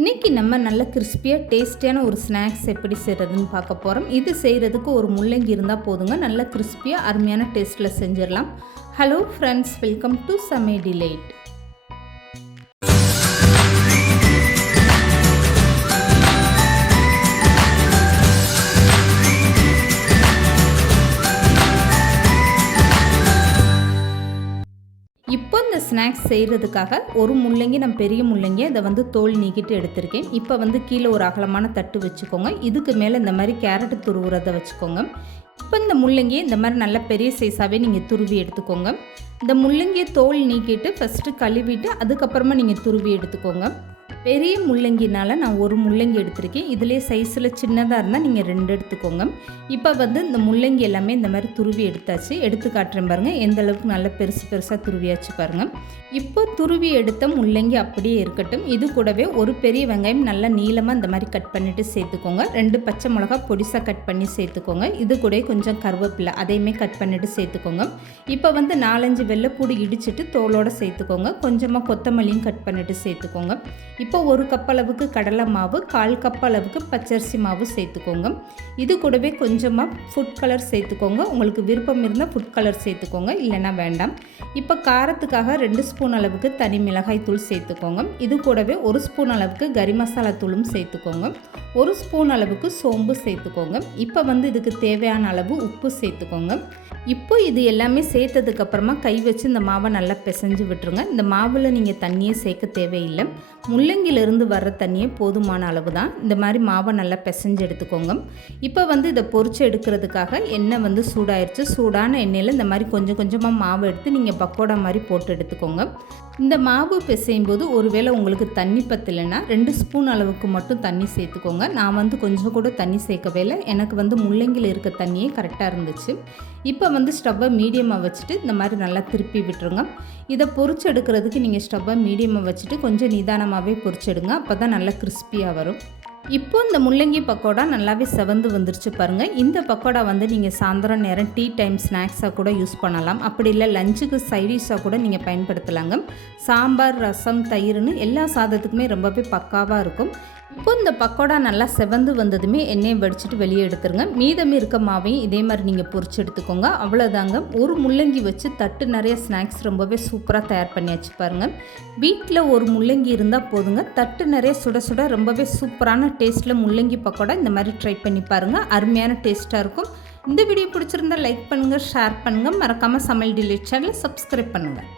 இன்றைக்கி நம்ம நல்ல கிறிஸ்பியாக டேஸ்டியான ஒரு ஸ்நாக்ஸ் எப்படி செய்கிறதுன்னு பார்க்க போகிறோம். இது செய்கிறதுக்கு ஒரு முள்ளங்கி இருந்தால் போதுங்க. நல்ல கிறிஸ்பியாக அருமையான டேஸ்ட்டில் செஞ்சிடலாம். ஹலோ ஃப்ரெண்ட்ஸ், வெல்கம் டு சமே டிலைட். இப்போ இந்த ஸ்நாக்ஸ் செய்கிறதுக்காக ஒரு முள்ளங்கி, நான் பெரிய முள்ளங்கி அதை தோல் நீக்கிட்டு எடுத்திருக்கேன். இப்போ கீழே ஒரு அகலமான தட்டு வச்சுக்கோங்க. இதுக்கு மேலே இந்த மாதிரி கேரட்டு துருவுறதை வச்சுக்கோங்க. இப்போ இந்த முள்ளங்கியை இந்த மாதிரி நல்ல பெரிய சைஸாகவே நீங்கள் துருவி எடுத்துக்கோங்க. இந்த முள்ளங்கியை தோல் நீக்கிட்டு ஃபஸ்ட்டு கழுவிட்டு அதுக்கப்புறமா நீங்கள் துருவி எடுத்துக்கோங்க. பெரிய முள்ளங்கினால் நான் ஒரு முள்ளங்கி எடுத்திருக்கேன். இதிலே சைஸில் சின்னதாக இருந்தால் நீங்கள் 2 எடுத்துக்கோங்க. இப்போ இந்த முள்ளங்கி எல்லாமே இந்த மாதிரி துருவி எடுத்தாச்சு. எடுத்து காட்டுறேன் பாருங்கள், எந்த அளவுக்கு நல்லா பெருசாக துருவியாச்சு பாருங்கள். இப்போ துருவி எடுத்த முள்ளங்கி அப்படியே இருக்கட்டும். இது கூடவே ஒரு பெரிய வெங்காயம் நல்லா நீளமாக இந்த மாதிரி கட் பண்ணிவிட்டு சேர்த்துக்கோங்க. 2 பச்சை மிளகா பொடிசாக கட் பண்ணி சேர்த்துக்கோங்க. இது கூட கொஞ்சம் கருவேப்பிலை அதையுமே கட் பண்ணிவிட்டு சேர்த்துக்கோங்க. இப்போ 4-5 வெள்ளைப்பூடி இடிச்சிட்டு தோலோடு சேர்த்துக்கோங்க. கொஞ்சமாக கொத்தமல்லியும் கட் பண்ணிவிட்டு சேர்த்துக்கோங்க. இப்போ 1 கப் அளவுக்கு கடலை மாவு, 1/4 கப் அளவுக்கு பச்சரிசி மாவு சேர்த்துக்கோங்க. இது கூடவே கொஞ்சமாக ஃபுட் கலர் சேர்த்துக்கோங்க. உங்களுக்கு விருப்பம் இருந்தால் ஃபுட் கலர் சேர்த்துக்கோங்க, இல்லைன்னா வேண்டாம். இப்போ காரத்துக்காக 2 ஸ்பூன் அளவுக்கு தனி மிளகாய் தூள் சேர்த்துக்கோங்க. இது கூடவே 1 ஸ்பூன் அளவுக்கு கறி மசாலா தூளும் சேர்த்துக்கோங்க. 1 ஸ்பூன் அளவுக்கு சோம்பு சேர்த்துக்கோங்க. இப்போ இதுக்கு தேவையான அளவு உப்பு சேர்த்துக்கோங்க. இப்போ இது எல்லாமே சேர்த்ததுக்கப்புறமா கை வச்சு இந்த மாவை நல்லா பிசைஞ்சு விட்டுருங்க. இந்த மாவில் நீங்கள் தண்ணியே சேர்க்க தேவையில்லை. முள்ளங்கிலிருந்து வர்ற தண்ணியே போதுமான அளவு தான். இந்த மாதிரி மாவை நல்லா பிசைஞ்சு எடுத்துக்கோங்க. இப்போ இதை பொரிச்சு எடுக்கிறதுக்காக எண்ணெய் சூடாயிருச்சு. சூடான எண்ணெயில் இந்த மாதிரி கொஞ்சமாக மாவு எடுத்து நீங்கள் பக்கோடா மாதிரி போட்டு எடுத்துக்கோங்க. இந்த மாவு பிசையும் போது ஒருவேளை உங்களுக்கு தண்ணி பத்தலைன்னா 2 ஸ்பூன் அளவுக்கு மட்டும் தண்ணி சேர்த்துக்கோங்க. நான் கொஞ்சம் கூட தண்ணி சேர்க்கவே இல்லை. எனக்கு முள்ளங்கியில் இருக்க தண்ணியே கரெக்டாக இருந்துச்சு. இப்போ ஸ்டவ்வை மீடியமாக வச்சுட்டு இந்த மாதிரி நல்லா திருப்பி விட்டுருங்க. இதை பொரிச்சு எடுக்கிறதுக்கு நீங்கள் ஸ்டவ்வை மீடியமாக வச்சுட்டு கொஞ்சம் நிதானமாகவே பொரிச்செடுங்க. அப்போ தான் நல்லா கிறிஸ்பியாக வரும். இப்போ இந்த முள்ளங்கி பக்கோடா நல்லாவே செவந்து வந்துருச்சு பாருங்கள். இந்த பக்கோடா நீங்கள் சாயந்தரம் நேரம் டீ டைம் ஸ்நாக்ஸாக கூட யூஸ் பண்ணலாம். அப்படி இல்லை லஞ்சுக்கு சைடிஷாக கூட நீங்கள் பயன்படுத்தலாங்க. சாம்பார், ரசம், தயிர்னு எல்லா சாதத்துக்குமே ரொம்பவே பக்காவாக இருக்கும். இப்போ இந்த பக்கோடா நல்லா செவந்து வந்ததுமே எண்ணெயை வடிச்சிட்டு வெளியே எடுத்துருங்க. மீதம் இருக்க மாவையும் இதே மாதிரி நீங்கள் பொரிச்சு எடுத்துக்கோங்க. அவ்வளோதாங்க, ஒரு முள்ளங்கி வச்சு தட்டு நிறைய ஸ்நாக்ஸ் ரொம்பவே சூப்பராக தயார் பண்ணியாச்சு பாருங்கள். வீட்டில் ஒரு முள்ளங்கி இருந்தால் போதுங்க, தட்டு நிறைய சுட சுட ரொம்பவே சூப்பரான டேஸ்ட்டில் முள்ளங்கி பக்கோடா இந்த மாதிரி ட்ரை பண்ணி பாருங்கள். அருமையான டேஸ்ட்டாக இருக்கும். இந்த வீடியோ பிடிச்சிருந்தால் லைக் பண்ணுங்கள், ஷேர் பண்ணுங்கள். மறக்காமல் சமையல் டிலைட் சேனலை சப்ஸ்கிரைப் பண்ணுங்கள்.